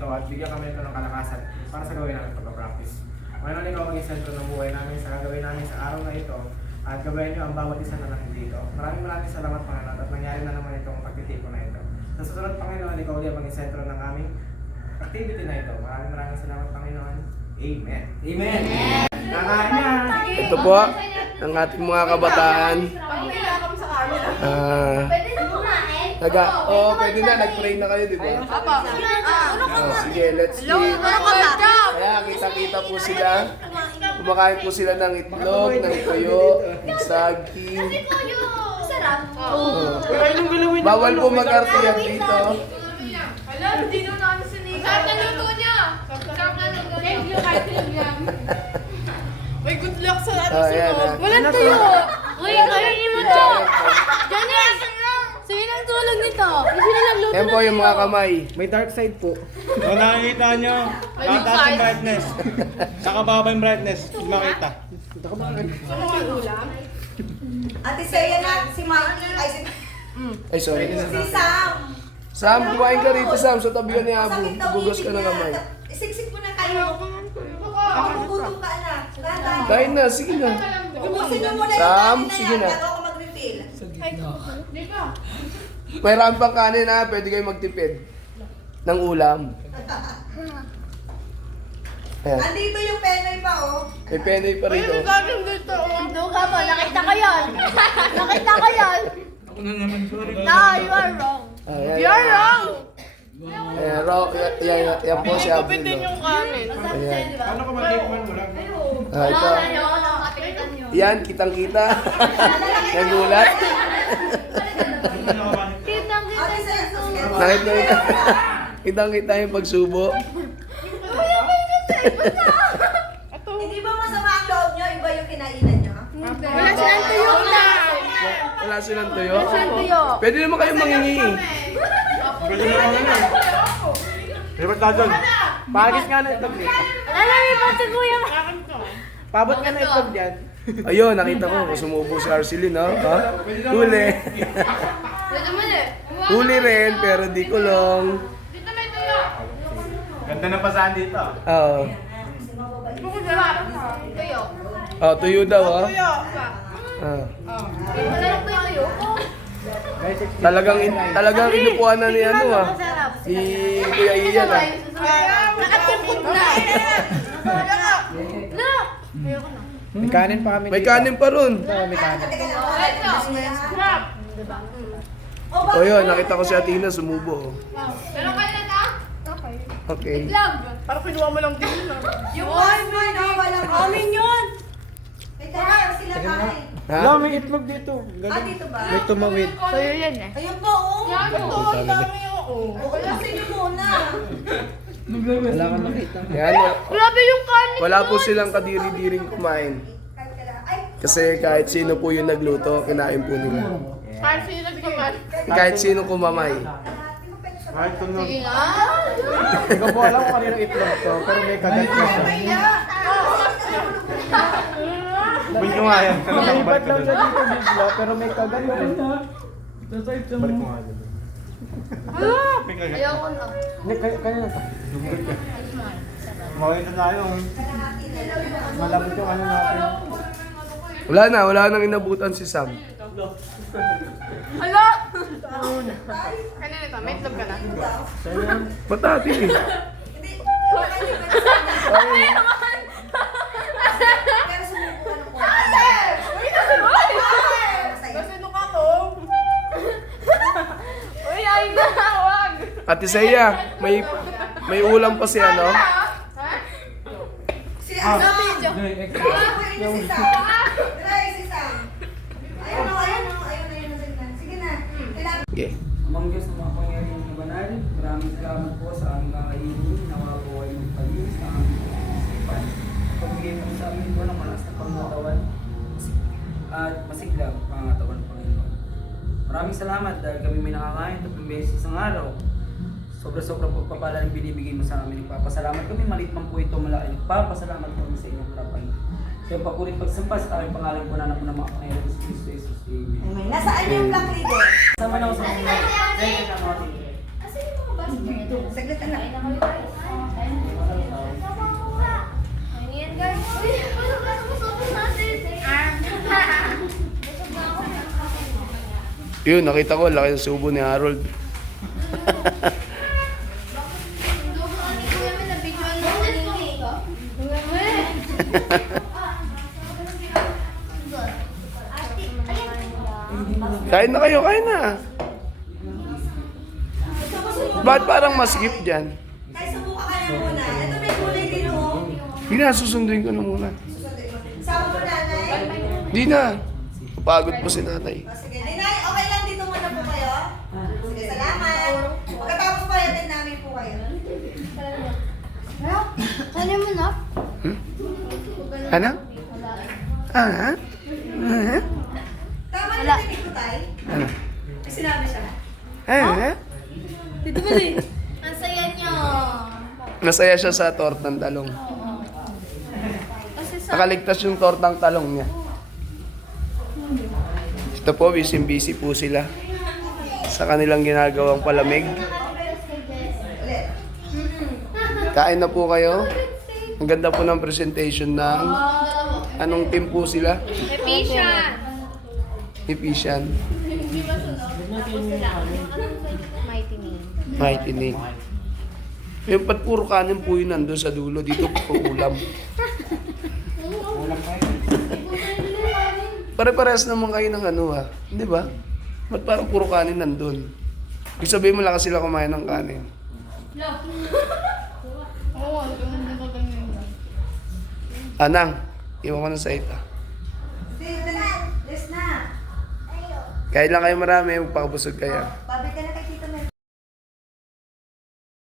ito at bigyan kami ito ng kalakasan para sa gawin namin pagpa-practice. Panginoon, ikaw maging sentro ng buhay namin sa gagawin namin sa araw na ito at gabayan niyo ang bawat isa na nandito. Maraming salamat, Panginoon, at nangyari na naman itong pagtitipo na ito. Sa susunod, Panginoon, ikaw ulit maging sentro ng aming activity na ito. Maraming salamat, Panginoon. Amen. Amen. Kakain na! Ito po ang ating mga kabataan. Pwede na kumain? Pwede na, nag-pray na kayo, di ba? Sige, let's eat. Kaya kita-kita po sila. Kumakain po sila ng itlog, ng tuyo, ng saging. Sarap. Bawal po mag-artiyan dito. Alam, hindi na namin sinigaw. Sarap na luto niya. Sarap na luto niya. Thank you, Catherine. May good luck sa Ayan. Walang tuyo. Uy, kainin mo to. Janice! Sige ng tulog nito. Kasi na nagluto Yan po yung mga kamay. May dark side po. Kung nakikita nyo, tataas yung brightness. Saka baba yung brightness. Makita. Ate Seiya na, si Mikey, ay Ay, sorry. si Sam. Sam, kumain ka rito, Sam. Sa tabi ka ni Abu. Masakit daw Bugos ka bibig ng niya. kamay. Isiksik mo na kayo. Magugutom ka na. Dahan-dahan. Kain na, sige na. Ubusin niyo muna yung Sam, kanin na sige yan na. bago ako mag-refill. May rampang kanin ha. Pwede kayo magtipid ng ulam. Ayan. Andito yung penoy pa, oh. May penoy pa rito. Ito ka mo, nakita ko yun. Nakita ko yun. Ako na naman, sorry. No, you are wrong. Ayan. You're wrong. Ayan, yan po si Abu. Kapitin yung kanin. Ayan. Ano ka mag-take mo lang? Ito. Yan, kitang-kita. Nagulat. Ate Seiya, sige. Nakita. Kitang-kita yung pagsubo. Hindi ba masama ang loob niyo? Iba yung kinainan niyo? Wala silang tuyo na. Wala silang tuyo. Wala silang tuyo. Pwede naman kayo mangingi. Pwede na kami na. Dapat dadal. Pagis nga na itlog dito. Alam mo pa si Kuya. Pabot nga na itlog dyan. Ayun, nakita ko. Sumubo si Arceline, no? Ha? Huli. Pwede mo eh. Huli rin, pero di kulong. Dito may tuyo. Ganda na pasahan dito. Oo. Bukod sa tuyo. Oh, tuyo daw, ha? Ah. Wala yung tuyo ko. Talagang inupuan na ni ano, ha? Masarap. Si Kuya Ian, ha? Nakatipid na. Look! Ayoko na. May kanin pa kami May kanin pa ron. May kanin. Teka lang. Sarap. O yun, nakita ko si Athena sumubo. Pero kaya na? Okay. Parang kinuha mo lang din yun. Yung boss mo, no? Walang amin yun. May tayo sila kain. Wala, Ha? may itlog dito. Ah, dito ba? May tumawid. Tuyo yan eh. Ayun po, oh. Ito, ang dami yung Uulasin niyo muna. Wala kang nakita. Yan, Grabe yung kanin. wala po silang kadiri-diring kumain. Kasi kahit sino po yung nagluto, kinain po nila. Kahit sino nagkaman. Kahit sino kumamay. Kahit tunod. Sige nga. Hindi ko po alam kung kanino itlog to, pero may kagat na siya. Balik nyo nga yan. Naibat lang siya dito bigla, pero may kagat na rin. Balik mo nga dyan. May kagat. Ayoko na. Kanina to. Makita tayo. Malabot yung ano natin. Wala nang inabutan si Sam. Hala! Kanina ito, may itlog ka na. Matati eh. Hindi. Pero sumubukan ng konti. Uy, nasunod! Nasunod ka to. Uy, ay na, wag. Ate Seiya, may ulam pa si ano? Si ano? Ayun si Sam. Try si Sam. Ayun o, ayun o. Ayun na yun. Sige na. Kailangan. Okay. Amang Diyos na mga pangyarihan ng banal, maraming salamat po sa aming kakainin, nawa po ay magpalinis sa aming isipan. Pagbigay po sa amin po ng malakas na pangatawan at masiglang pangatawan, Panginoon. Maraming salamat dahil kami may nakakain 3 beses isang araw. Sobra-sobra pagpapala ng binibigay mo sa amin. Nagpapasalamat kami, maliit man po ito malaki. Nagpapasalamat kami sa inyong harapan. Sa iyong pagulit pagsampas, sa aming pangalan po na ng mga Panginoon sa Kristo Jesus. Amen. Nasaan yung black leader? Sama na ako sa mga. Thank you, Saglit na lang. Ayan guys. Uy, ano ba sumusubos natin? Yun, nakita ko, laki ng subo ni Harold. Kain na kayo, kain na. Ba't parang maskip dyan? Tay, subukan ka na muna. Ito may kulay din oh. Hindi na, susunduin ko na muna. Sama mo nanay. Hindi na. Kapagod po si tatay. O, sige. Dinay, okay lang dito muna po kayo? Sige, salamat. Pagkatapos po, yatin namin po kayo. Ano mo na? Ano? Ah? Tama na tinig ko, tay. Ano? May sinabi siya. Ah? Dito ba din? Ang saya niyo. Nasaya siya sa tortang talong. Kasi sa... Nakaligtas yung tortang talong niya. Ito po, busy po sila sa kanilang ginagawang palamig. Ulit. Kain na po kayo. Ang ganda po ng presentation ng anong team po sila? Efficient. Efficient. Mighty name. Mighty name. Yung ba't puro kanin po yun nandun sa dulo? Dito po ulam. Pare-parehas naman kayo ng ano ha. Di ba? Ba't parang puro kanin nandun? Ibig sabihin mo lang sila kumain ng kanin. Anang, iwan ko ng saita. Sige, dali. List na. Kahit lang kayo marami, magpakabusog kayo. Babalik ka na